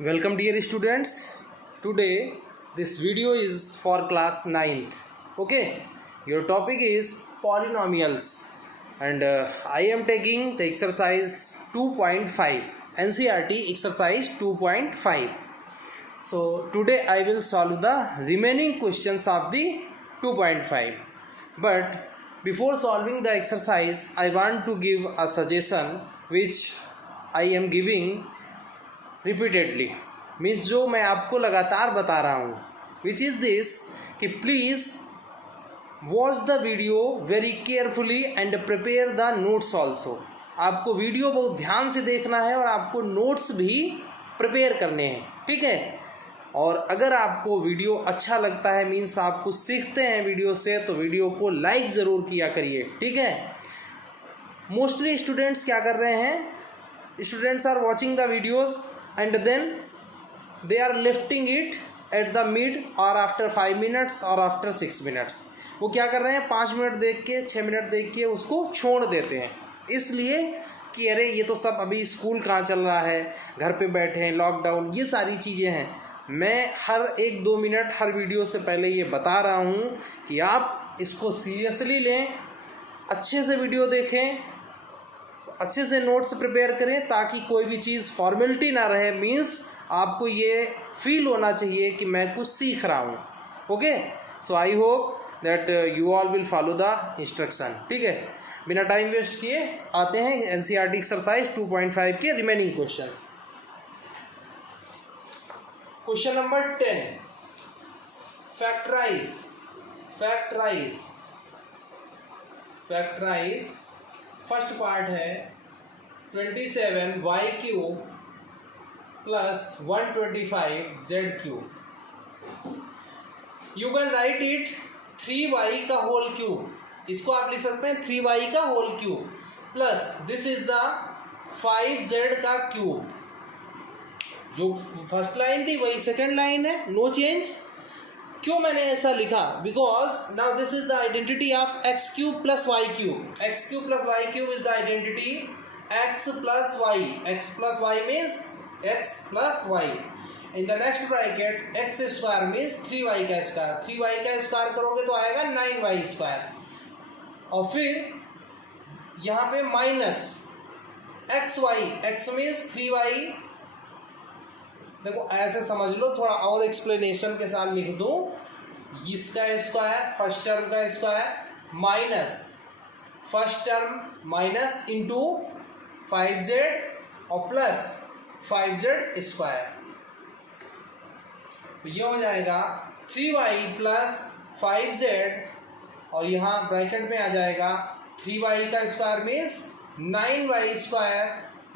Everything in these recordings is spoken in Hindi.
Welcome dear students. Today this video is for class 9th. Okay, your topic is polynomials and I am taking the exercise 2.5 NCERT exercise 2.5. So today I will solve the remaining questions of the 2.5. But before solving the exercise I want to give a suggestion which I am giving repeatedly means जो मैं आपको लगातार बता रहा हूँ विच इज़ दिस कि please watch the video very carefully and prepare the notes also. आपको वीडियो बहुत ध्यान से देखना है और आपको नोट्स भी प्रिपेयर करने हैं, ठीक है। और अगर आपको वीडियो अच्छा लगता है मीन्स आप कुछ सीखते हैं वीडियो से तो वीडियो को लाइक ज़रूर किया करिए, ठीक है। मोस्टली स्टूडेंट्स क्या कर रहे हैं, students are watching the videos and then they are lifting it at the mid or after 5 minutes or after 6 minutes। वो क्या कर रहे हैं, 5 मिनट देख के 6 मिनट देख के उसको छोड़ देते हैं, इसलिए कि अरे ये तो सब अभी स्कूल कहाँ चल रहा है, घर पे बैठे हैं, लॉकडाउन, ये सारी चीज़ें हैं। मैं हर 1-2 मिनट हर वीडियो से पहले ये बता रहा हूँ कि आप इसको सीरियसली लें, अच्छे से वीडियो देखें, अच्छे से नोट्स प्रिपेयर करें ताकि कोई भी चीज़ फॉर्मेलिटी ना रहे। मीन्स आपको ये फील होना चाहिए कि मैं कुछ सीख रहा हूँ। Okay, so I hope that you all will follow the instruction, ठीक है। बिना टाइम वेस्ट किए आते हैं एनसीईआरटी एक्सरसाइज 2.5 के remaining questions. Question number 10, factorise. First part है 27y³ plus 125z³। You can write it 3y का होल क्यूब, इसको आप लिख सकते हैं 3y का whole cube plus this is the 5z का क्यूब। जो फर्स्ट लाइन थी वही सेकेंड लाइन है, नो चेंज। क्यों मैंने ऐसा लिखा, because now this is the identity of x³ plus y³ x³ plus y³ is the identity x plus y। x plus y means x plus y। In the next bracket x square means 3y का स्क्वायर, 3y का स्क्वायर करोगे तो आएगा 9y स्क्वायर। और फिर यहाँ पे minus xy, x means 3y। देखो ऐसे समझ लो, थोड़ा और एक्सप्लेनेशन के साथ लिख दूं, इसका स्क्वायर फर्स्ट टर्म का square minus first term minus into 5z और प्लस 5z स्क्वायर। तो ये हो जाएगा 3y प्लस 5z और यहाँ ब्रैकेट में आ जाएगा 3y का square means 9y square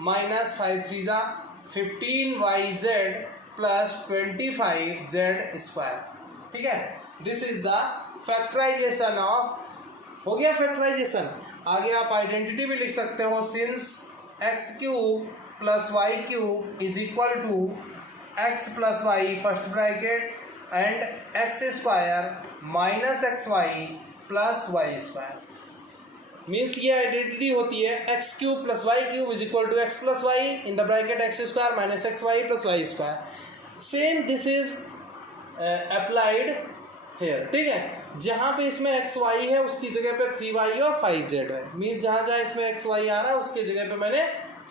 minus 5×3 15yz plus 25z square, ठीक है। This is the factorisation of, हो गया फैक्टराइजेशन। आगे आप आइडेंटिटी भी लिख सकते हो, since x³ plus y³ is equal to x plus y first bracket and x square minus xy plus y square. Means ये आइडेंटिटी होती है x³ plus y³ is equal to x plus y in the bracket x square minus xy plus y square. Same this is applied here, ठीक है। जहाँ पे इसमें xy है उसकी जगह पे 3y और 5z है। मीन्स जहाँ जहाँ इसमें xy आ रहा है उसके जगह पे मैंने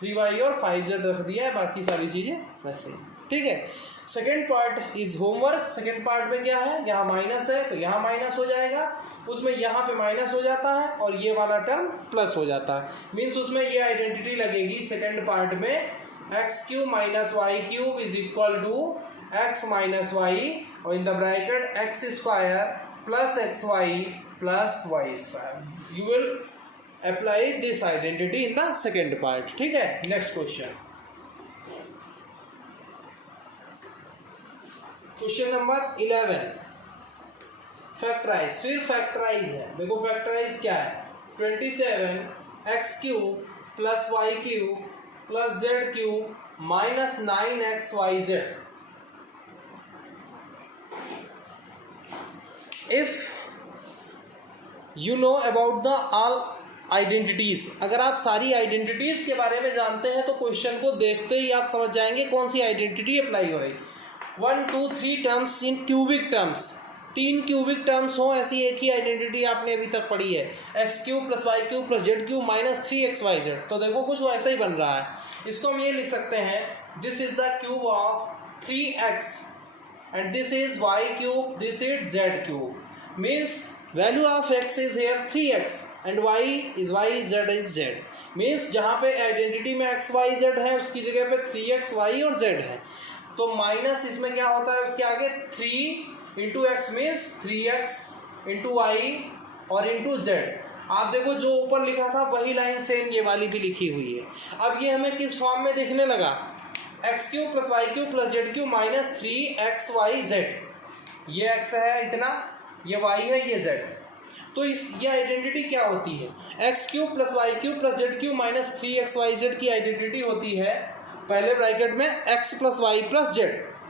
3y और 5z रख दिया है, बाकी सारी चीज़ें वैसे ही, ठीक है। Second part is homework. Second part में क्या है, यहाँ माइनस है तो यहाँ माइनस हो जाएगा, उसमें यहाँ पे माइनस हो जाता है और ये वाला टर्म प्लस हो जाता है। मीन्स उसमें ये आइडेंटिटी लगेगी सेकेंड पार्ट में x³ minus y³ is equal to x minus Y और in the bracket x square plus xy plus y square. You will apply this identity in the second part, ठीक है। Next question, question number 11, factorise. फिर फैक्टराइज है, देखो फैक्टराइज क्या है, 27x³ plus y³ plus z³ minus 9xyz। If you know about the all identities, अगर आप सारी आइडेंटिटीज़ के बारे में जानते हैं तो क्वेश्चन को देखते ही आप समझ जाएंगे कौन सी आइडेंटिटी अप्लाई हो रही। 1 2 3 terms in cubic terms, 3 cubic terms हो ऐसी एक ही आइडेंटिटी आपने अभी तक पढ़ी है, x³ + y³ + z³ - 3xyz। तो देखो कुछ वैसा ही बन रहा है। इसको हम ये लिख सकते हैं, this is the cube of 3x and this is y³, this is z³, means value of x is here 3x and y is z is z, means जहाँ पे आइडेंटिटी में x y z है उसकी जगह पे 3x y और z है। तो माइनस इसमें क्या होता है, उसके आगे 3 into x means 3x into y और इंटू जेड। आप देखो जो ऊपर लिखा था वही लाइन सेम ये वाली भी लिखी हुई है। अब ये हमें किस फॉर्म में दिखने लगा, x³ + y³ + z³ - 3xyz। ये x है इतना, ये y है, ये z। तो ये आइडेंटिटी क्या होती है, x³ + y³ + z³ - 3xyz की आइडेंटिटी होती है पहले ब्रैकेट में x + y + z,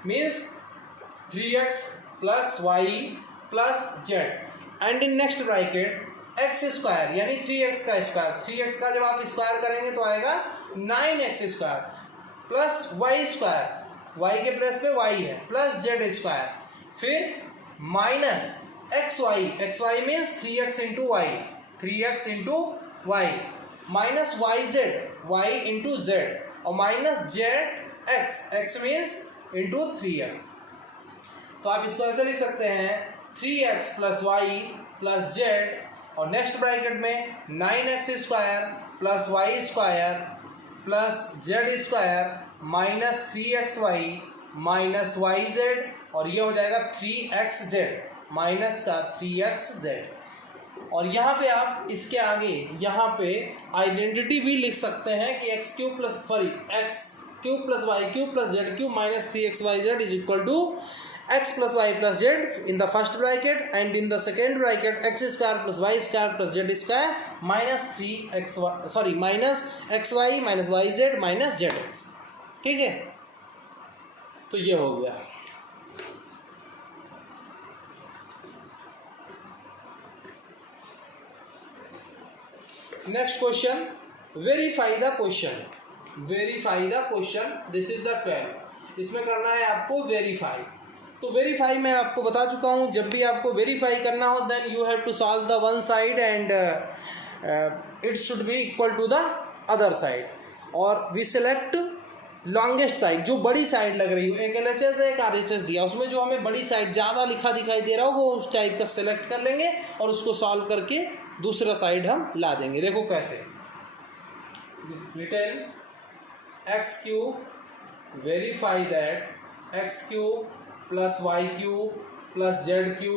means 3x + y + z, and in next bracket x² यानी 3x का स्क्वायर, 3x का जब आप स्क्वायर करेंगे तो आएगा 9x² प्लस y² के प्लेस पे y है, प्लस z², फिर minus xy means 3x into y, 3x into y, minus y into z और minus x means into 3x। तो आप इसको ऐसे लिख सकते हैं 3x + y + z और नेक्स्ट ब्रैकेट में 9x² + y² + z² - 3xy - yz, और ये हो जाएगा 3xz माइनस का 3xz। और यहाँ पे आप इसके आगे यहाँ पे आइडेंटिटी भी लिख सकते हैं कि x³ + y³ + z³ - 3xyz is equal to x + y + z in the first bracket and in the second bracket x² + y² + z² - 3xy -xy - yz - zx। ठीक है, तो ये हो गया। Next question, verify the question. Verify the question, this is the 12। इसमें करना है आपको वेरीफाई। तो वेरीफाई मैं आपको बता चुका हूँ, जब भी आपको वेरीफाई करना हो then you have to solve the one side and it should be equal to the other side, और वी सिलेक्ट लॉन्गेस्ट साइड, जो बड़ी साइड लग रही हो। एक LHS है, एक RHS दिया, उसमें जो हमें बड़ी साइड ज़्यादा लिखा दिखाई दे रहा हो वो उस टाइप का सिलेक्ट कर लेंगे और उसको सॉल्व करके दूसरा साइड हम ला देंगे। देखो कैसे, return x³ verify that x³ + y³ + z³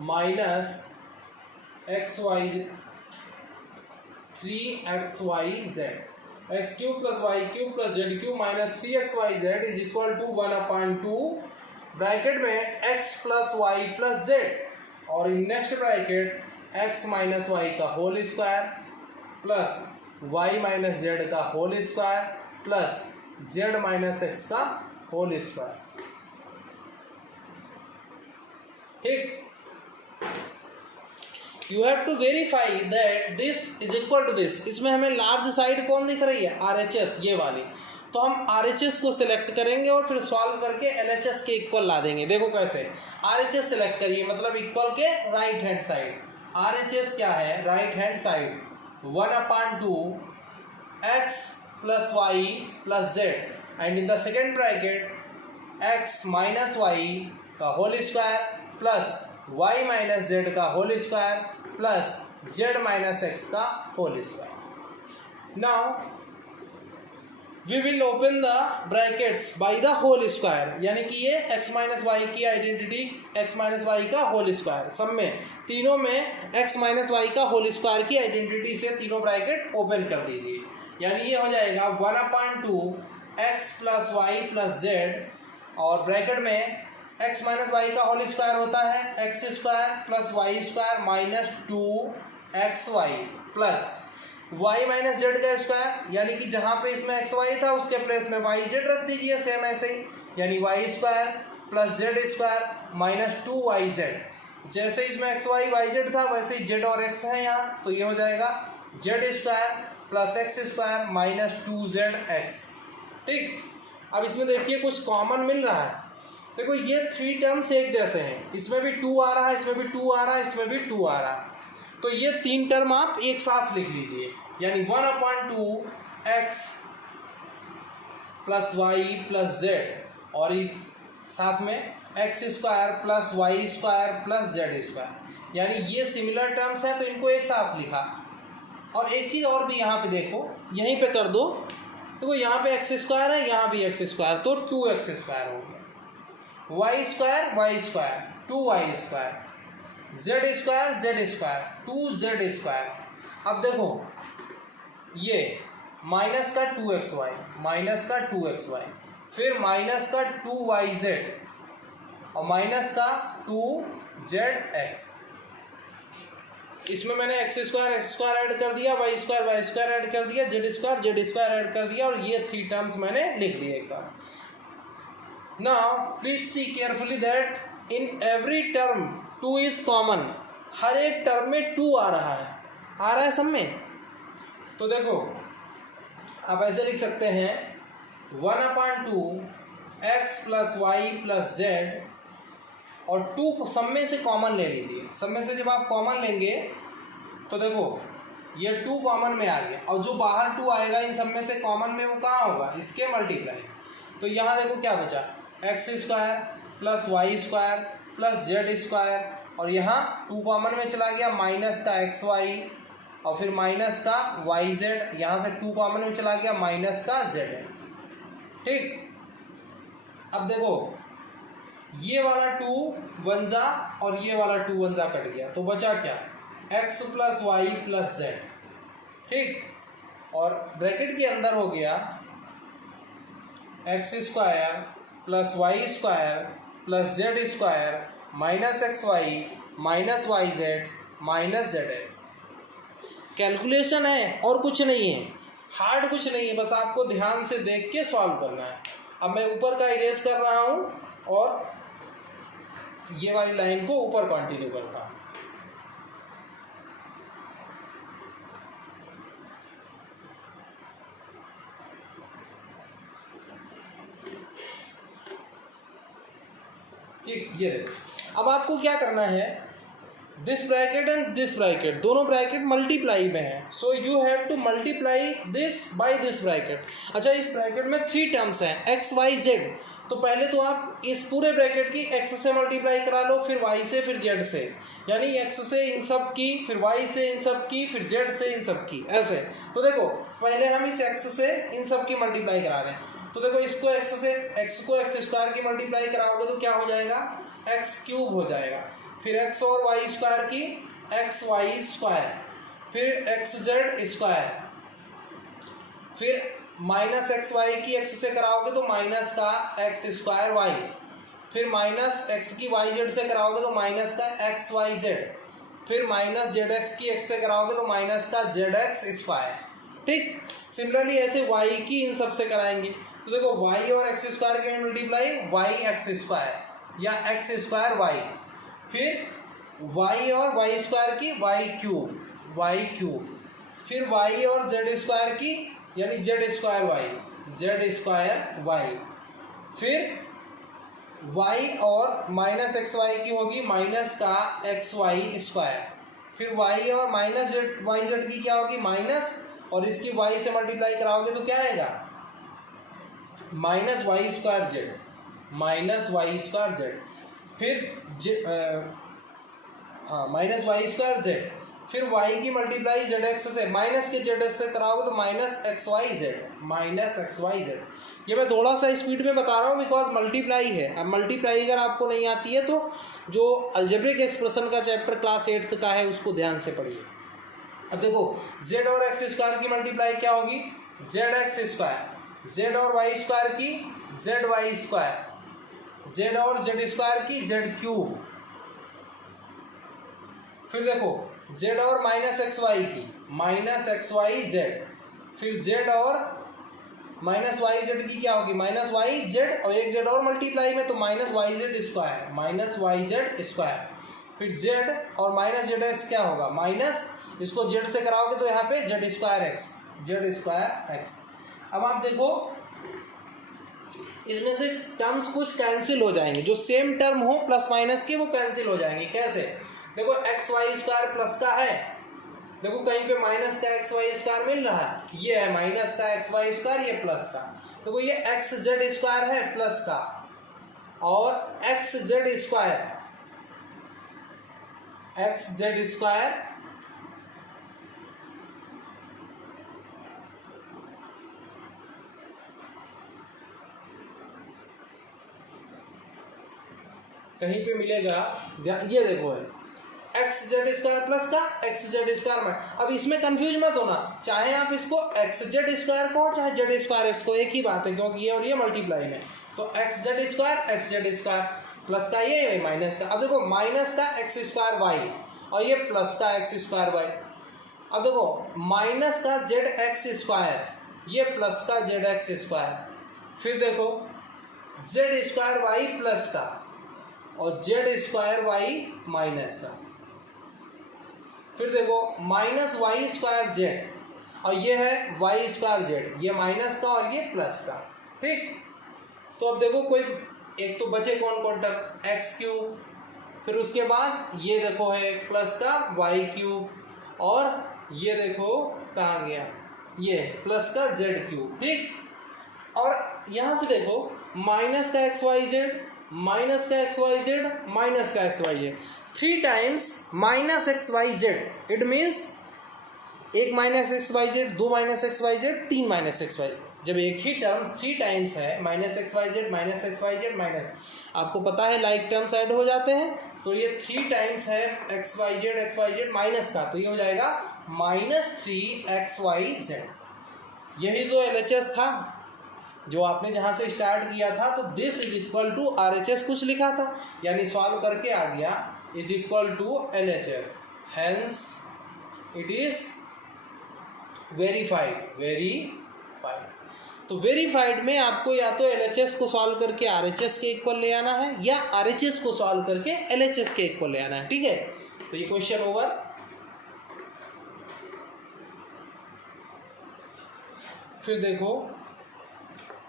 minus xy 3xyz, x³ + y³ + z³ - 3xyz is equal to 1/2 ब्रैकेट में x + y + z, और in next bracket x - y का whole square plus y - z का whole square plus z - x का होल स्क्वायर। ठीक, you have to verify that this is equal to this. इसमें हमें लार्ज साइड कौन दिख रही है, RHS, ये वाली। तो हम RHS को सिलेक्ट करेंगे और फिर सॉल्व करके LHS के इक्वल ला देंगे। देखो कैसे, RHS सिलेक्ट करिए, मतलब इक्वल के राइट हैंड साइड। RHS क्या है, right hand side 1/2 x + y + z, and in the second bracket x - y का whole square plus y - z का whole square plus z - x का whole square. Now we will open the brackets by the whole square, यानी कि ये x - y की आइडेंटिटी, x - y का होल स्क्वायर, सब में तीनों में x - y का होल स्क्वायर की आइडेंटिटी से तीनों ब्रैकेट ओपन कर दीजिए। यानी ये हो जाएगा 1/2 x + y + z, और ब्रैकेट में x - y का होल स्क्वायर होता है x² + y² - 2xy plus y - z का स्क्वायर, यानी कि जहाँ पे इसमें xy था उसके प्लेस में yz रख दीजिए, सेम ऐसे ही, यानी y² + z² - 2yz। जैसे इसमें एक्स वाई वाई जेड था वैसे ही जेड और एक्स है यहाँ, तो ये हो जाएगा Z square plus x square minus 2zx। ठीक, अब इसमें देखिए कुछ कॉमन मिल रहा है। देखो ये 3 टर्म्स एक जैसे हैं, इसमें भी 2 आ रहा है, इसमें भी 2 आ रहा है, इसमें भी 2 आ रहा है, तो ये 3 टर्म आप एक साथ लिख लीजिए, यानी 1/2x plus Y plus Z और साथ में x square plus Y square plus Z square, यानी ये सिमिलर टर्म्स हैं तो इनको एक साथ लिखा। और एक चीज़ और भी यहाँ पे देखो, यहीं पे कर दो, देखो यहाँ पे एक्स स्क्वायर है, यहाँ भी एक्स स्क्वायर, तो 2x स्क्वायर हो गया, y square 2y square, z square 2z square. अब देखो ये माइनस का 2xy फिर माइनस का 2yz और माइनस का 2zx। इसमें मैंने एक्स स्क्वायर ऐड कर दिया, वाई स्क्वायर ऐड कर दिया, जेड स्क्वायर ऐड कर दिया, और ये 3 टर्म्स मैंने लिख दिए एक साथ। Now please see carefully that in every term 2 is common. हर एक टर्म में 2 आ रहा है सब में। तो देखो आप ऐसे लिख सकते हैं 1/2x plus Y plus Z, और 2 सब में से कॉमन ले लीजिए। सब में से जब आप कॉमन लेंगे तो देखो ये 2 कॉमन में आ गया, और जो बाहर 2 आएगा इन सब में से कॉमन में वो कहाँ होगा, इसके मल्टीप्लाई। तो यहाँ देखो क्या बचा, x square plus Y square plus Z square, और यहाँ 2 कॉमन में चला गया, माइनस का एक्स वाई और फिर माइनस का वाई जेड, यहाँ से 2 कॉमन में चला गया, माइनस का जेड एक्स। ठीक, अब देखो ये वाला 2 वन जा और ये वाला 2 वन जा कट गया, तो बचा क्या, x plus Y plus z. ठीक, और ब्रैकेट के अंदर हो गया x square plus Y square plus Z square minus x y minus y Z minus z x. Calculation है और कुछ नहीं है, हार्ड कुछ नहीं है, बस आपको ध्यान से देख के सॉल्व करना है। अब मैं ऊपर का इरेज कर रहा हूँ और ये वाली लाइन को ऊपर कंटिन्यू करता हूँ। ठीक, ये देखो अब आपको क्या करना है, this bracket and this bracket, दोनों ब्रैकेट मल्टीप्लाई में है, so you have to multiply this by this bracket. अच्छा, इस ब्रैकेट में 3 टर्म्स हैं एक्स वाई जेड, तो पहले तो आप इस पूरे ब्रैकेट की x से मल्टीप्लाई करा लो, फिर y से, फिर z से, यानी x से इन सब की, फिर y से इन सब की, फिर z से इन सब की, ऐसे। तो देखो पहले हम इस x से इन सब की मल्टीप्लाई करा रहे हैं, तो देखो इसको x को x स्क्वायर की मल्टीप्लाई कराओगे तो क्या हो जाएगा, x क्यूब हो जाएगा, फिर x और y स्क्वायर की xy स्क्वायर, फिर xz स्क्वायर, फिर माइनस एक्स वाई की x से कराओगे तो माइनस का एक्स स्क्वायर वाई, फिर माइनस एक्स की वाई जेड से कराओगे तो माइनस का एक्स वाई जेड, फिर माइनस जेड एक्स की x से कराओगे तो माइनस का जेड एक्स स्क्वायर। ठीक, सिमिलरली ऐसे y की इन सब से कराएंगे, तो देखो y और एक्स स्क्वायर के मल्टीप्लाई वाई एक्स स्क्वायर या एक्स स्क्वायर वाई, फिर y और वाई स्क्वायर की वाई क्यूब, फिर y और जेड स्क्वायर की यानी जेड स्क्वायर वाई, फिर y और माइनस एक्स वाई की होगी माइनस का एक्स वाई स्क्वायर, फिर y और माइनस जेड वाई जेड की क्या होगी माइनस, और इसकी y से मल्टीप्लाई कराओगे तो क्या आएगा, माइनस वाई स्क्वायर जेड, फिर माइनस वाई स्क्वायर जेड, फिर y की मल्टीप्लाई जेड एक्स से, माइनस के जेड एक्स से कराओगे तो माइनस एक्स वाई जेड। ये मैं थोड़ा सा स्पीड में बता रहा हूँ बिकॉज मल्टीप्लाई है। अब मल्टीप्लाई अगर आपको नहीं आती है तो जो अलजेब्रिक एक्सप्रेशन का चैप्टर क्लास 8th का है उसको ध्यान से पढ़िए। अब देखो z और एक्स स्क्वायर की मल्टीप्लाई क्या होगी, जेड एक्स स्क्वायर, z और वाई स्क्वायर की जेड वाई स्क्वायर, z और जेड स्क्वायर की जेड क्यूब, फिर देखो z और माइनस एक्स वाई की माइनस एक्स वाई जेड, फिर z और माइनस वाई जेड की क्या होगी माइनस वाई जेड, और एक z और मल्टीप्लाई में तो माइनस वाई जेड स्क्वायर, फिर जेड और माइनस जेड एक्स क्या होगा, माइनस, इसको जेड से कराओगे तो यहाँ पे Z square x, Z square x. अब आप देखो इसमें से टर्म्स कुछ कैंसिल हो जाएंगे, जो सेम टर्म हो प्लस माइनस के वो कैंसिल हो जाएंगे। कैसे, देखो एक्स वाई स्क्वायर प्लस का है, देखो कहीं पे माइनस का एक्स वाई स्क्वायर मिल रहा है, ये है माइनस का एक्स वाई स्क्वायर, ये प्लस का। देखो ये एक्स जेड स्क्वायर है प्लस का, और x Z square, x Z square कहीं पे मिलेगा, ये देखो है एक्स जेड स्क्वायर प्लस का एक्स जेड स्क्वायर में। अब इसमें कंफ्यूज मत होना, चाहे आप इसको एक्स जेड स्क्वायर कहो चाहे जेड स्क्वायर एक्स को, एक ही बात है, क्योंकि ये और ये मल्टीप्लाई में। तो एक्स जेड स्क्वायर प्लस का ये माइनस का। अब देखो माइनस का एक्स स्क्वायर वाई और ये प्लस का एक्स स्क्वायर वाई। अब देखो माइनस का जेड एक्स स्क्वायर, ये प्लस का जेड एक्स स्क्वायर। फिर देखो जेड स्क्वायर वाई प्लस का और जेड स्क्वायर वाई माइनस का। फिर देखो माइनस वाई स्क्वायर जेड और ये है वाई स्क्वायर जेड, ये माइनस का और ये प्लस का। ठीक, तो अब देखो कोई एक तो बचे कौन कौन टर्म, एक्स क्यूब, फिर उसके बाद ये देखो है प्लस का वाई क्यूब, और ये देखो कहाँ गया, ये प्लस का जेड क्यूब। ठीक, और यहाँ से देखो माइनस का एक्स वाई जेड, माइनस का एक्स वाई जेड, माइनस का X Y Z, 3 times minus x Y Z. It means एक minus x Y Z, 2 minus x Y Z, 3 minus x Y. जब एक ही टर्म 3 टाइम्स है, minus x Y Z minus x Y Z minus, आपको पता है लाइक टर्म्स ऐड हो जाते हैं, तो ये 3 टाइम्स है एक्स वाई जेड माइनस का, तो ये हो जाएगा -3xyz। यही तो LHS था जो आपने जहाँ से स्टार्ट किया था। तो this is equal to RHS कुछ लिखा था, यानी सॉल्व करके आ गया is equal to LHS, hence it is verified. तो वेरीफाइड में आपको या तो LHS को सॉल्व करके RHS के इक्वल ले आना है, या RHS को सॉल्व करके LHS के इक्वल ले आना है। ठीक है, तो ये क्वेश्चन ओवर। फिर देखो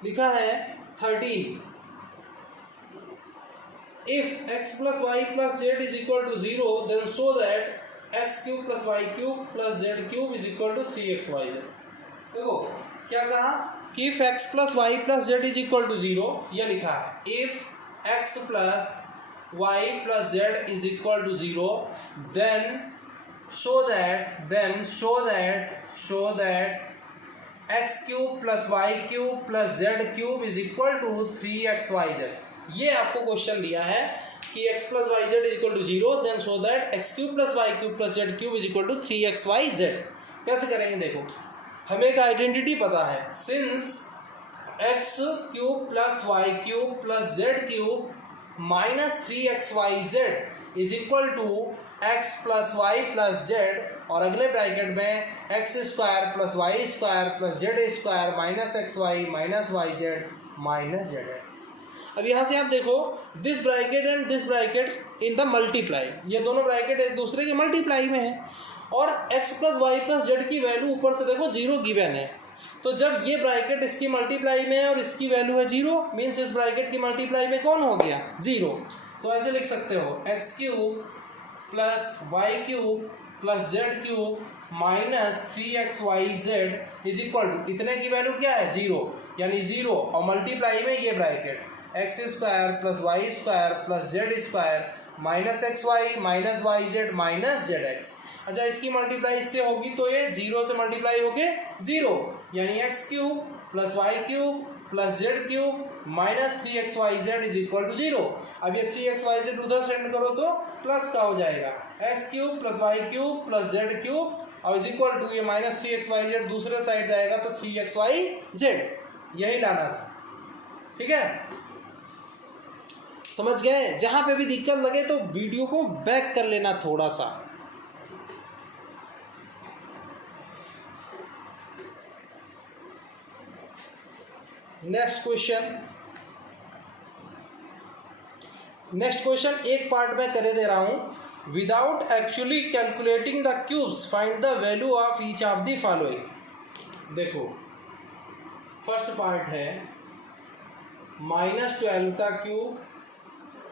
लिखा है 13, if x plus Y plus Z is equal to 0 then show that x cube plus Y cube plus Z cube is equal to 3xyz। देखो क्या कहा कि if x plus Y plus Z is equal to 0, यह लिखा है if x plus Y plus Z is equal to 0 then show that x cube plus Y cube plus Z cube is equal to 3xyz। ये आपको क्वेश्चन दिया है कि x plus y z is equal to 0 then show that x cube plus Y cube plus Z cube is equal to 3xyz। कैसे करेंगे, देखो हमें एक आइडेंटिटी पता है, since x cube plus Y cube plus Z cube minus 3xyz is equal to x plus Y plus Z, और अगले ब्रैकेट में x square plus Y square plus Z square minus x y minus y Z minus z x. अब यहाँ से आप देखो this bracket and this bracket in the multiply, ये दोनों ब्रैकेट एक दूसरे के मल्टीप्लाई में है, और x plus Y plus z की वैल्यू ऊपर से देखो 0 गिवन है। तो जब ये ब्रैकेट इसकी मल्टीप्लाई में है और इसकी वैल्यू है 0, मीन्स इस ब्रैकेट की मल्टीप्लाई में कौन हो गया, 0। तो ऐसे लिख सकते हो x cube plus Y cube plus Z cube minus 3xyz is equal to, इतने की वैल्यू क्या है 0, यानी 0 और मल्टीप्लाई में ये bracket x square plus Y square plus Z square minus x y minus y Z minus z x. अच्छा, इसकी मल्टीप्लाई इससे होगी तो ये 0 से मल्टीप्लाई होके 0, यानी x cube plus Y cube plus Z cube minus 3xyz is equal to 0। अब ये 3xyz उधर सेंड करो तो प्लस का हो जाएगा, x cube plus Y cube plus Z cube और इज इक्वल टू ये माइनस 3xyz दूसरे साइड जाएगा तो 3xyz, यही लाना था। ठीक है, समझ गए। जहां पे भी दिक्कत लगे तो वीडियो को बैक कर लेना थोड़ा सा। नेक्स्ट क्वेश्चन एक पार्ट में कर दे रहा हूं। without actually calculating the cubes find the value of each of the following. देखो फर्स्ट पार्ट है -12 का क्यूब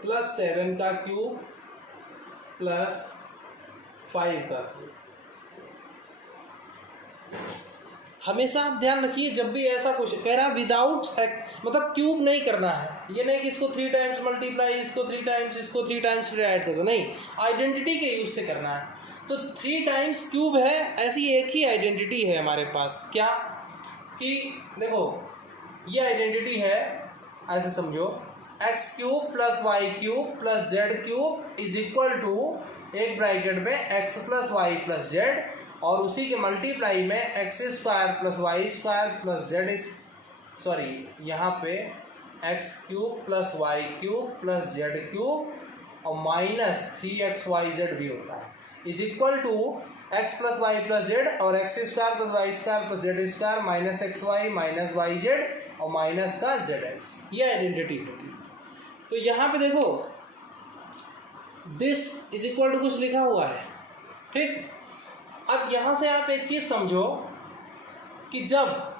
प्लस 7 का क्यूब प्लस 5 का क्यूब। हमेशा आप ध्यान रखिए जब भी ऐसा कुछ कह रहा है विदाउट मतलब क्यूब नहीं करना है, ये नहीं कि इसको 3 टाइम्स मल्टीप्लाई, इसको 3 टाइम्स, इसको 3 टाइम्स फिर ऐड कर दो, नहीं, आइडेंटिटी के यूज से करना है। तो 3 टाइम्स क्यूब है, ऐसी एक ही आइडेंटिटी है हमारे पास, क्या कि देखो ये आइडेंटिटी है, ऐसे समझो X cube plus Y cube plus Z cube is equal to एक ब्रैकेट में X plus Y plus Z और उसी के मल्टीप्लाई में x square plus Y square plus Z यहाँ पे X cube plus Y cube plus Z cube और माइनस 3xyz भी होता है is equal to x plus Y plus Z और X square plus Y square plus Z square minus x y minus y Z और माइनस का जेड एक्स, ये आइडेंटिटी होती है। तो यहाँ पे देखो दिस इज इक्वल टू कुछ लिखा हुआ है, ठीक। अब यहाँ से आप एक चीज़ समझो कि जब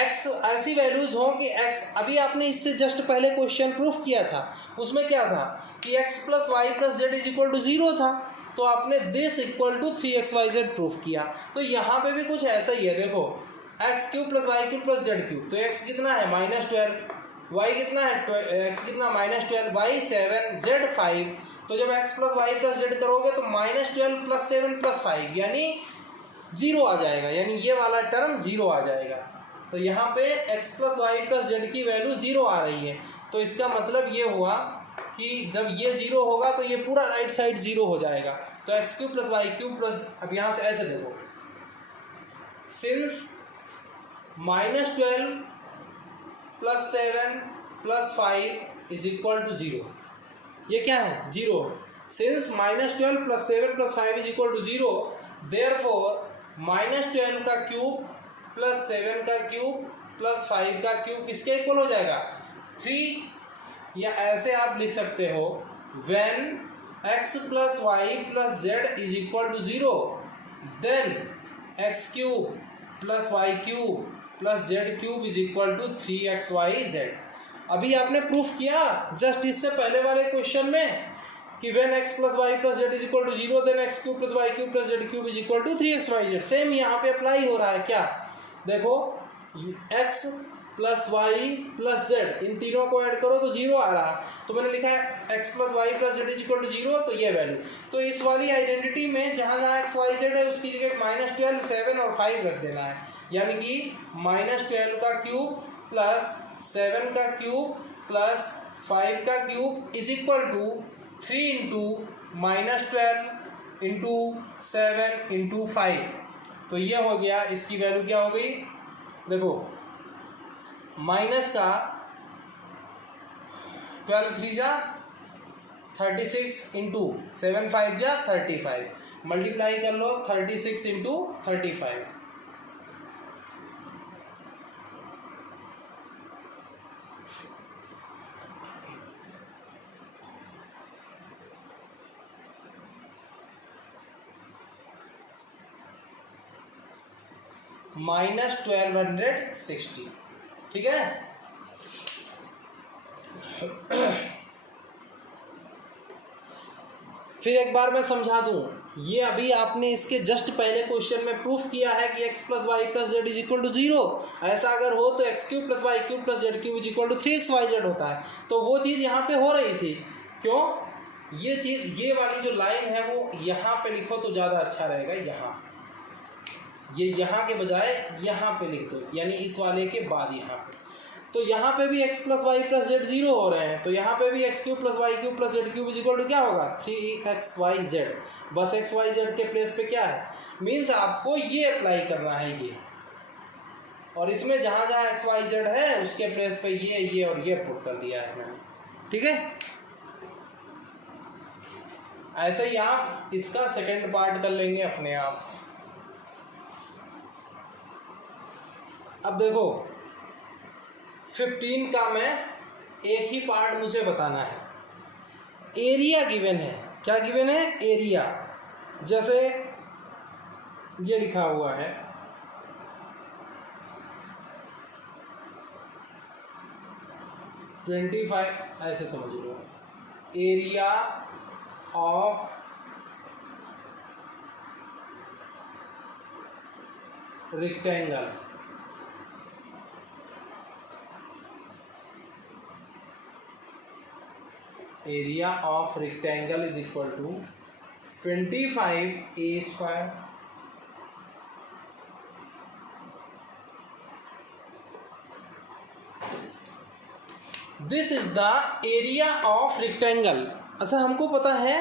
x ऐसी वैल्यूज हो कि x, अभी आपने इससे जस्ट पहले क्वेश्चन प्रूफ किया था, उसमें क्या था कि x plus Y plus Z is equal to 0 था, तो आपने this equal to 3xyz proof किया। तो यहाँ पे भी कुछ ऐसा ही है, देखो x cube plus Y cube plus Z cube, तो x कितना है -12, y कितना है x कितना -12, y 7 z 5, तो जब x plus Y plus z करोगे तो -12 प्लस 7 प्लस 5 यानी 0 आ जाएगा, यानी ये वाला टर्म 0 आ जाएगा। तो यहाँ पे x plus Y plus z की वैल्यू 0 आ रही है, तो इसका मतलब ये हुआ कि जब ये 0 होगा तो ये पूरा राइट साइड 0 हो जाएगा। तो x cube plus Y cube plus, अब यहाँ से ऐसे देखो, since -12 plus 7 plus 5 is equal to 0, ये क्या है 0, since -12 plus 7 plus 5 is equal to 0, therefore -12 का क्यूब प्लस 7 का क्यूब प्लस 5 का क्यूब किसके इक्वल हो जाएगा 3, या ऐसे आप लिख सकते हो when x plus Y plus Z is equal to 0 then x cube plus Y cube plus Z cube is equal to 3xyz। अभी आपने प्रूफ किया जस्ट इससे पहले वाले क्वेश्चन में कि when x plus Y plus Z is equal to 0 then x cube plus Y cube plus Z cube is equal to 3xyz। Same यहाँ पे अप्लाई हो रहा है, क्या देखो x plus Y plus Z इन तीनों को ऐड करो तो 0 आ रहा, तो मैंने लिखा है x plus Y plus Z is equal to 0, तो ये वैल्यू, तो इस वाली आइडेंटिटी में जहाँ जहाँ एक्स वाई जेड है उसकी जगह -12 7 और 5 रख देना है, यानी कि -12 का क्यूब प्लस 7 का क्यूब प्लस 5 का cube is equal to 3 into -12 into 7 into 5, तो ये हो गया, इसकी वैल्यू क्या हो गई देखो, माइनस का 12 3 जा 36 इंटू 7 5 जा 35, मल्टीप्लाई कर लो 36 इंटू 35, -1260, ठीक है। फिर एक बार मैं समझा दूं, ये अभी आपने इसके जस्ट पहले क्वेश्चन में प्रूफ किया है कि x plus Y plus Z is equal to 0, ऐसा अगर हो तो x cube plus Y cube plus Z cube is equal to 3xyz होता है, तो वो चीज़ यहाँ पे हो रही थी, क्यों ये चीज़, ये वाली जो लाइन है वो यहाँ पे लिखो तो ज़्यादा अच्छा रहेगा, ये यहाँ के बजाय यहाँ पे लिख दो, यानी इस वाले के बाद यहाँ पे, तो यहाँ पे भी x plus Y plus z 0 हो रहे हैं, तो यहाँ पे भी x cube plus Y cube plus Z cube is equal to क्या होगा 3xyz, बस xyz के प्लेस पे क्या है, मीन्स आपको ये अप्लाई करना है ये, और इसमें जहाँ जहाँ xyz है उसके प्लेस पे ये और ये पुट कर दिया है मैंने, ठीक है। ऐसे ही आप इसका सेकंड पार्ट कर लेंगे अपने आप। अब देखो 15 का मैं एक ही पार्ट मुझे बताना है, एरिया गिवन है, क्या गिवन है, एरिया। जैसे ये लिखा हुआ है, ऐसे समझ लो, area of rectangle, area of rectangle is equal to 25 a square this is the area of rectangle. अच्छा, हमको पता है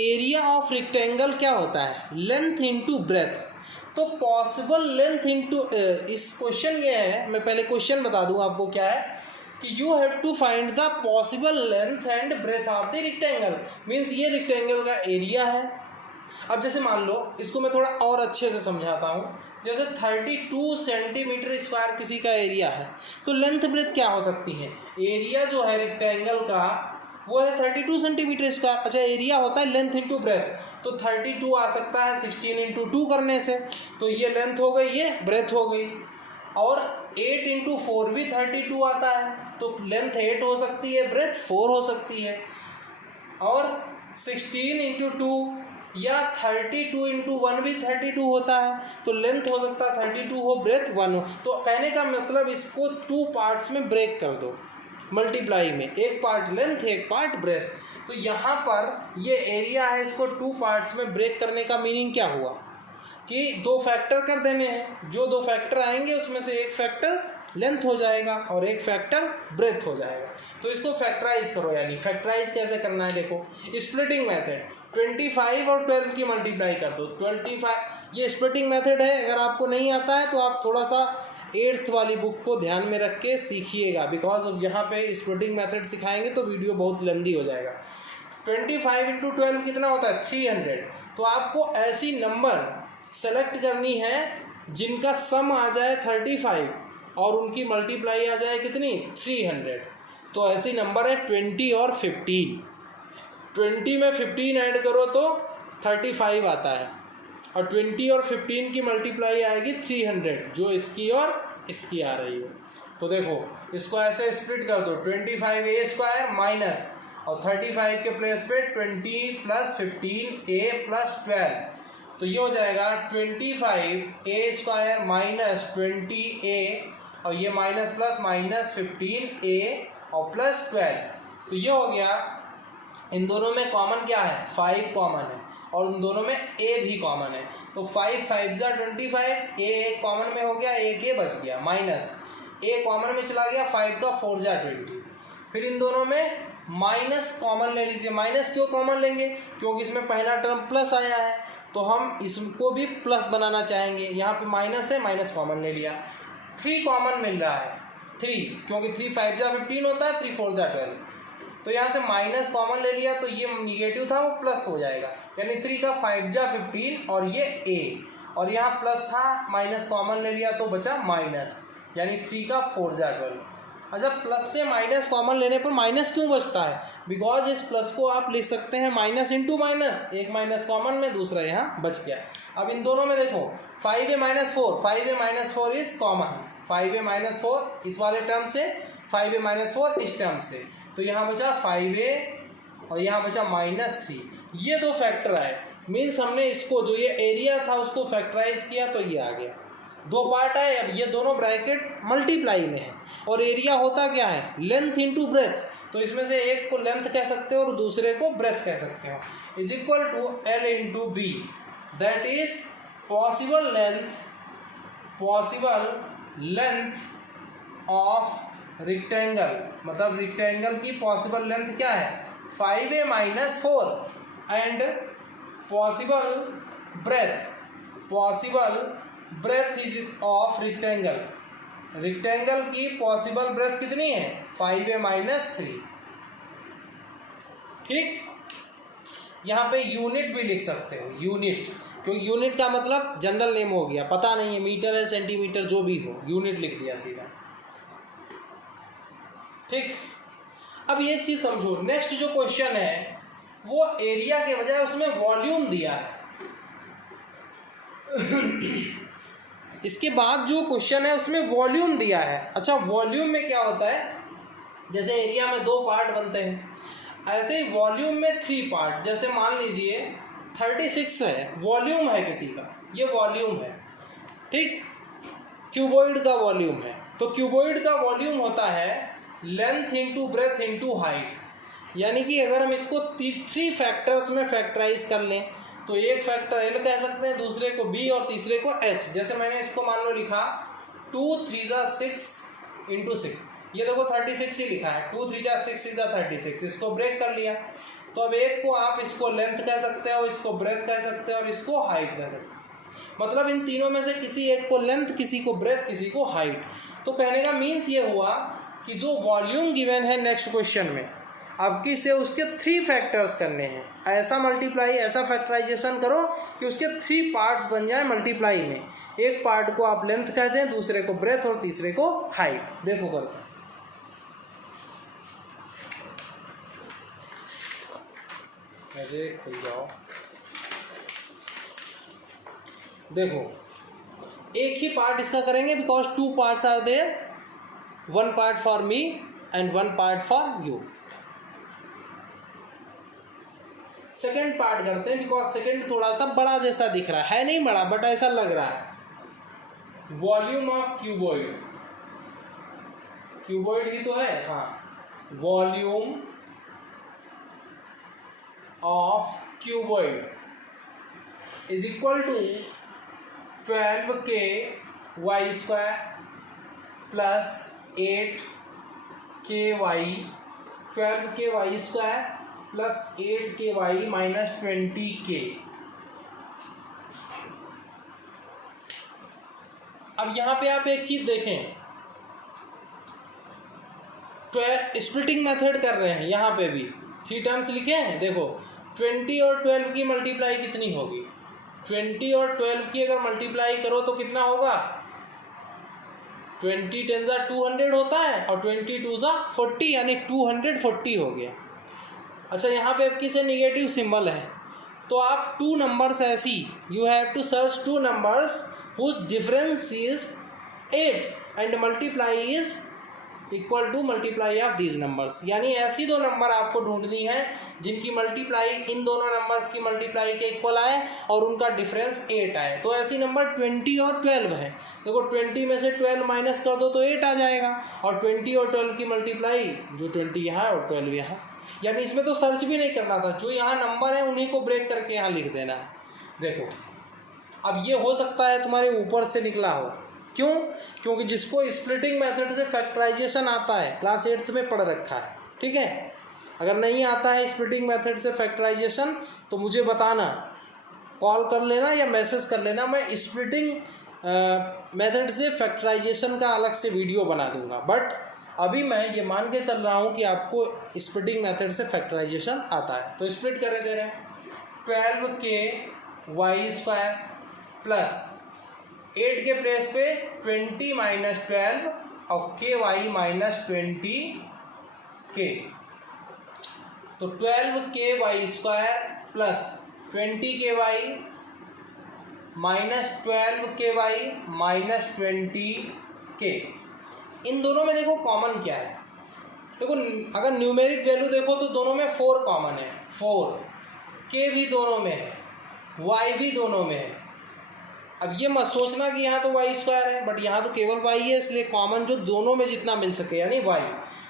एरिया ऑफ रेक्टेंगल क्या होता है, लेंथ इनटू ब्रेथ। तो पॉसिबल लेंथ इनटू, इस क्वेश्चन ये है, मैं पहले क्वेश्चन बता दूं आपको क्या है, कि you have to find the possible length and breadth of the rectangle. Means ये रेक्टेंगल का एरिया है। अब जैसे मान लो, इसको मैं थोड़ा और अच्छे से समझाता हूँ। जैसे 32 सेंटीमीटर स्क्वायर किसी का एरिया है, तो लेंथ ब्रेथ क्या हो सकती है, एरिया जो है रेक्टेंगल का वो है 32 सेंटीमीटर स्क्वायर। अच्छा, एरिया होता है लेंथ इंटू ब्रेथ, तो 32 आ सकता है 16 इंटू 2 करने से, तो ये लेंथ हो गई, ये ब्रेथ हो गई। और 8 इंटू 4 भी 32 आता है, तो लेंथ 8 हो सकती है, ब्रेथ 4 हो सकती है। और 16 इंटू 2 या 32 इंटू 1 भी 32 होता है, तो लेंथ हो सकता है 32 हो, ब्रेथ 1 हो। तो कहने का मतलब इसको 2 पार्ट्स में ब्रेक कर दो, मल्टीप्लाई में, एक पार्ट लेंथ एक पार्ट ब्रेथ। तो यहाँ पर ये एरिया है, इसको 2 पार्ट्स में ब्रेक करने का मीनिंग क्या हुआ कि 2 फैक्टर कर देने हैं। जो 2 फैक्टर आएंगे उसमें से एक फैक्टर लेंथ हो जाएगा और एक फैक्टर ब्रेथ हो जाएगा। तो इसको फैक्टराइज करो, यानी फैक्टराइज कैसे करना है, देखो स्प्लिटिंग मेथड, 25 और 12 की मल्टीप्लाई कर दो। 25, ये स्प्लिटिंग मेथड है, अगर आपको नहीं आता है तो आप थोड़ा सा 8th वाली बुक को ध्यान में रख के सीखिएगा, बिकॉज यहाँ पे स्प्लिटिंग मेथड सिखाएंगे तो वीडियो बहुत लंबी हो जाएगा। 25 इंटू 12 कितना होता है, 300। तो आपको ऐसी नंबर सेलेक्ट करनी है जिनका सम आ जाए 35 और उनकी मल्टीप्लाई आ जाए कितनी, 300। तो ऐसी नंबर है 20 और 15। 20 में 15 ऐड करो तो 35 आता है, और 20 और 15 की मल्टीप्लाई आएगी 300, जो इसकी और इसकी आ रही है। तो देखो इसको ऐसे स्प्लिट कर दो, 25 a स्क्वायर माइनस, और 35 के प्लेस पे 20 प्लस 15 a प्लस 12, तो ये हो जाएगा 25 a स्क्वायर माइनस 20 a, और ये माइनस प्लस माइनस 15 a और प्लस 12। तो ये हो गया। इन दोनों में कॉमन क्या है, 5 कॉमन है, और उन दोनों में a भी कॉमन है। तो 5 5 जा 25, a कॉमन में हो गया, एक a बच गया, माइनस a कॉमन में चला गया, 5 का 4 जा 20। फिर इन दोनों में माइनस कॉमन ले लीजिए। माइनस क्यों कॉमन लेंगे, क्योंकि इसमें पहला टर्म प्लस आया है, तो हम इसको भी प्लस बनाना चाहेंगे। यहाँ पे माइनस है, माइनस कॉमन ले लिया। 3 कॉमन मिल रहा है, 3, क्योंकि 3 5 जा 15 होता है, 3 4 जा 12। तो यहाँ से माइनस कॉमन ले लिया, तो ये निगेटिव था वो प्लस हो जाएगा, यानी 3 का 5 जा 15 और ये a, और यहाँ प्लस था, माइनस कॉमन ले लिया तो बचा माइनस, यानी 3 का 4 जा 12। अच्छा, प्लस से माइनस कॉमन लेने पर माइनस क्यों बचता है, बिकॉज इस प्लस को आप लिख सकते हैं माइनस इंटू माइनस, एक माइनस कॉमन में, दूसरा यहाँ बच गया। अब इन दोनों में देखो 5a minus 4, 5a minus 4 is common, 5a minus 4 इस वाले टर्म से, 5a माइनस 4 इस टर्म से, तो यहाँ बचा 5a और यहाँ बचा -3। ये 2 फैक्टर आए, मीन्स हमने इसको जो ये एरिया था उसको फैक्टराइज किया तो ये आ गया। 2 पार्ट आए, अब ये दोनों ब्रैकेट मल्टीप्लाई में है, और एरिया होता क्या है, लेंथ इंटू ब्रेथ। तो इसमें से एक को लेंथ कह सकते हो और दूसरे को ब्रेथ कह सकते हो, is equal to L into B, that is possible length of rectangle. मतलब रेक्टेंगल की पॉसिबल लेंथ क्या है, 5a minus 4, and possible breadth is of rectangle. Rectangle की पॉसिबल ब्रेथ कितनी है, 5a माइनस 3। ठीक, यहाँ पे यूनिट भी लिख सकते हो, यूनिट, क्योंकि यूनिट का मतलब जनरल नेम हो गया, पता नहीं है मीटर है सेंटीमीटर जो भी हो, यूनिट लिख दिया सीधा। ठीक, अब ये चीज़ समझो। नेक्स्ट जो क्वेश्चन है वो एरिया के बजाय उसमें वॉल्यूम दिया है। इसके बाद जो क्वेश्चन है उसमें वॉल्यूम दिया है। अच्छा, वॉल्यूम में क्या होता है, जैसे एरिया में 2 पार्ट बनते हैं, ऐसे ही वॉल्यूम में 3 पार्ट। जैसे मान लीजिए 36 है, वॉल्यूम है किसी का, ये वॉल्यूम है, ठीक, क्यूबॉइड का वॉल्यूम है। तो क्यूबॉइड का वॉल्यूम होता है length into breadth into height. यानी कि अगर हम इसको 3 फैक्टर्स में फैक्टराइज कर लें तो एक फैक्टर एल कह सकते हैं, दूसरे को बी और तीसरे को एच। जैसे मैंने इसको मान लो लिखा 2 3 जा 6 इंटू 6, ये देखो 36 ही लिखा है, 2 3 जा 6 6 जा 36, इसको ब्रेक कर लिया। तो अब एक को आप इसको लेंथ कह सकते हो, इसको ब्रेथ कह सकते हो और इसको हाइट कह सकते हो। मतलब इन तीनों में से किसी एक को लेंथ, किसी को ब्रेथ, किसी को हाइट। तो कहने का मीन्स ये हुआ कि जो वॉल्यूम गिवन है नेक्स्ट क्वेश्चन में, आपकी से उसके 3 फैक्टर्स करने हैं। ऐसा मल्टीप्लाई, ऐसा फैक्टराइजेशन करो कि उसके 3 पार्ट्स बन जाए मल्टीप्लाई में। एक पार्ट को आप लेंथ कह दें, दूसरे को ब्रेथ और तीसरे को हाइट। देखो करते हैं। खुल जाओ। देखो, एक ही पार्ट इसका करेंगे because 2 parts are there, 1 part for me and 1 part for you. Second part करते हैं बिकॉज सेकेंड थोड़ा सा बड़ा जैसा दिख रहा है, नहीं बड़ा बट ऐसा लग रहा है। वॉल्यूम ऑफ क्यूबॉइड, क्यूबॉइड ही तो है, हाँ, volume of cuboid is equal to 12k Y square plus 8k Y, 12k Y square plus 8k Y minus 20k। अब यहाँ पे आप एक चीज देखें, स्प्लिटिंग मेथड कर रहे हैं, यहाँ पे भी 3 टर्म्स लिखे हैं। देखो 20 और 12 की मल्टीप्लाई कितनी होगी, 20 और 12 की अगर मल्टीप्लाई करो तो कितना होगा, 20 10 जा 200 होता है और 22 जा 40, यानी 240 हो गया। अच्छा, यहाँ पे आपकी से निगेटिव सिंबल है, तो आप 2 नंबर्स ऐसी, you have to search 2 numbers whose difference is 8 and multiply is equal to multiply of these numbers. यानी ऐसी 2 नंबर आपको ढूंढनी है जिनकी मल्टीप्लाई इन दोनों नंबर्स की मल्टीप्लाई के इक्वल आए और उनका डिफरेंस 8 आए। तो ऐसी नंबर 20 और 12 है। देखो 20 में से 12 माइनस कर दो तो 8 आ जाएगा, और 20 और 12 की मल्टीप्लाई, जो 20 यहाँ है और 12 यहाँ, यानी इसमें तो सर्च भी नहीं करना था, जो यहाँ नंबर है उन्हीं को ब्रेक करके यहाँ लिख देना है। देखो, अब ये हो सकता है तुम्हारे ऊपर से निकला हो, क्यों? क्योंकि जिसको स्प्लिटिंग मेथड से फैक्टराइजेशन आता है, क्लास 8th में पढ़ रखा है, ठीक है। अगर नहीं आता है स्प्लिटिंग मेथड से फैक्टराइजेशन तो मुझे बताना, कॉल कर लेना या मैसेज कर लेना, मैं स्प्लिटिंग मेथड से फैक्टराइजेशन का अलग से वीडियो बना दूंगा। बट अभी मैं ये मान के चल रहा हूँ कि आपको स्प्लिटिंग मेथड से फैक्टराइजेशन आता है। तो स्प्लिट करें दे रहे हैं 12k वाई स्क्वायर प्लस 8 के प्लेस पे 20 माइनस 12 और के वाई माइनस 20k। तो 12k Y square plus 20k Y minus 12k Y minus 20k। इन दोनों में देखो कॉमन क्या है। देखो अगर न्यूमेरिक वैल्यू देखो तो दोनों में 4 कॉमन है, 4, k भी दोनों में है, y भी दोनों में है। अब ये मत सोचना कि यहाँ तो वाई स्क्वायर है, बट यहाँ तो केवल वाई है, इसलिए कॉमन जो दोनों में जितना मिल सके यानी वाई।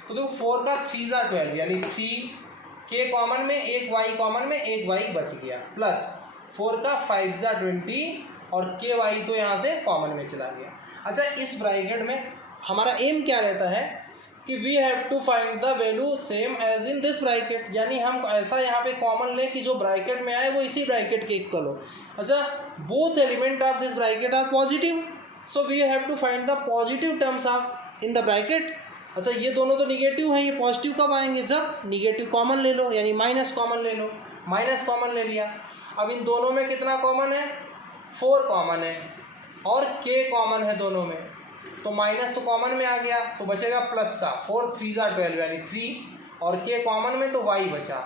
तो देखो 4 का 3 जा 12, यानी 3k कॉमन में, एक वाई कॉमन में, एक वाई बच गया, प्लस 4 का 5 जा 20 और के वाई तो यहाँ से कॉमन में चला गया। अच्छा, इस ब्रैकेट में हमारा एम क्या रहता है कि we have to find the value same as in this bracket, यानी हम ऐसा यहाँ पे कॉमन लें कि जो ब्रैकेट में आए वो इसी ब्रैकेट के इक्वल हो। अच्छा, both element of this bracket are positive, so we have to find the positive terms of in the bracket. अच्छा, ये दोनों तो निगेटिव हैं, ये पॉजिटिव कब आएंगे, जब निगेटिव कॉमन ले लो, यानी माइनस कॉमन ले लो, माइनस कॉमन ले लिया। अब इन दोनों में कितना कॉमन है, 4 कॉमन है और k कॉमन है दोनों में, तो माइनस तो कॉमन में आ गया, तो बचेगा प्लस का 4 3 जा 12 यानी 3, और k कॉमन में तो y बचा,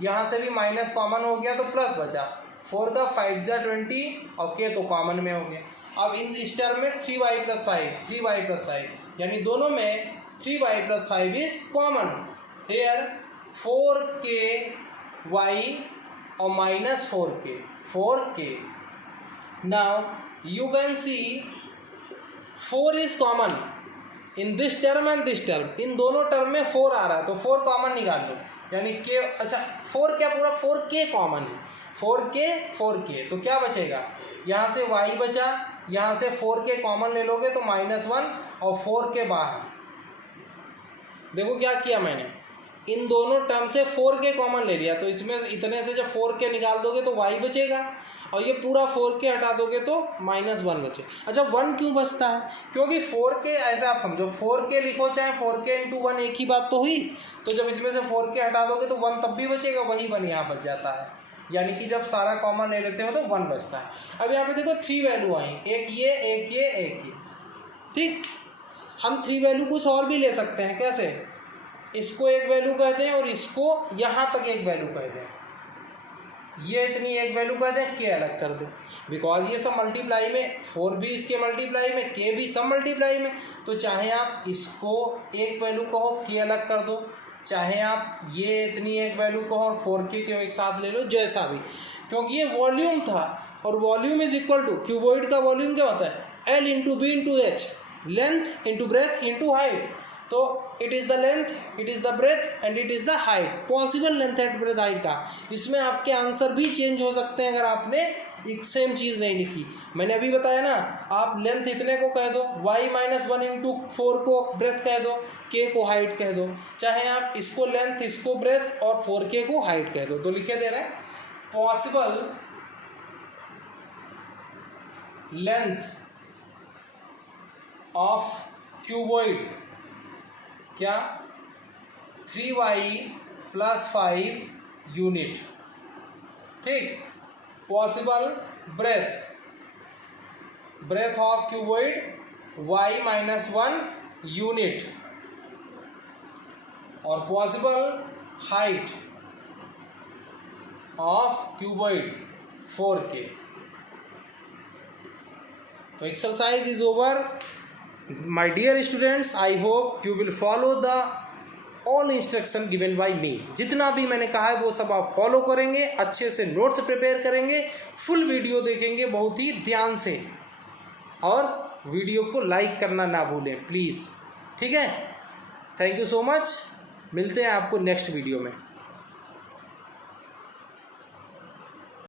यहाँ से भी माइनस कॉमन हो गया तो प्लस बचा, 4 का 5 जा 20 और के तो कॉमन में हो गया। अब इस टर्म में 3y + 5 3y + 5 यानी दोनों में 3y + 5 is common. Here 4ky और minus 4k। Now you can see 4 is common in this term and this term, इन दोनों टर्म में 4 आ रहा है तो 4 कॉमन निकाल लो, यानी के, अच्छा 4 क्या पूरा 4k कॉमन है, 4k तो क्या बचेगा, यहाँ से y बचा, यहाँ से 4k कॉमन ले लोगे तो -1 और 4k बाहर। देखो क्या किया मैंने, इन दोनों टर्म से 4k कॉमन ले लिया तो इसमें इतने से जब 4k निकाल दोगे तो y बचेगा और ये पूरा 4k हटा दोगे तो -1 बचे। अच्छा 1 क्यों बचता है, क्योंकि 4k ऐसा आप समझो 4k लिखो चाहे 4k × 1 एक ही बात तो हुई, तो जब इसमें से 4k हटा दोगे तो 1 तब भी बचेगा, वही 1 यहाँ बच जाता है, यानी कि जब सारा कॉमन ले लेते हो तो 1 बचता है। अब यहाँ पे देखो 3 वैल्यू आई, एक ये, ठीक। हम 3 वैल्यू कुछ और भी ले सकते हैं, कैसे, इसको एक वैल्यू कहते हैं और इसको यहाँ तक एक वैल्यू कहते हैं, ये इतनी एक वैल्यू कहते हैं, के अलग कर दो, बिकॉज ये सब मल्टीप्लाई में, 4 भी इसके मल्टीप्लाई में, के भी सब मल्टीप्लाई में, तो चाहे आप इसको एक वैल्यू कहो के अलग कर दो, चाहे आप ये इतनी एक वैल्यू कहो और 4k को एक साथ ले लो, जैसा भी, क्योंकि ये वॉल्यूम था और volume is equal to, cuboid का वॉल्यूम क्या होता है, L × B × H, length × breadth × height, तो it is the length, it is the breadth and it is the height, possible length and breadth height का। इसमें आपके आंसर भी चेंज हो सकते हैं अगर आपने एक सेम चीज़ नहीं लिखी। मैंने अभी बताया ना, आप लेंथ इतने को कह दो, y - 1 × 4 को ब्रेथ कह दो, k को हाइट कह दो, चाहे आप इसको लेंथ इसको ब्रेथ और 4k को हाइट कह दो, तो लिखे दे रहे हैं पॉसिबल लेंथ ऑफ क्यूबॉइड, क्या 3y + 5 यूनिट, ठीक। Possible breadth of cuboid y - 1 unit, और possible height of cuboid 4k। तो exercise is over. My dear students, I hope you will follow the all instruction given by me। जितना भी मैंने कहा है वो सब आप फॉलो करेंगे, अच्छे से नोट्स प्रिपेयर करेंगे, फुल वीडियो देखेंगे बहुत ही ध्यान से, और वीडियो को लाइक करना ना भूलें प्लीज़, ठीक है। थैंक यू सो मच, मिलते हैं आपको नेक्स्ट वीडियो में।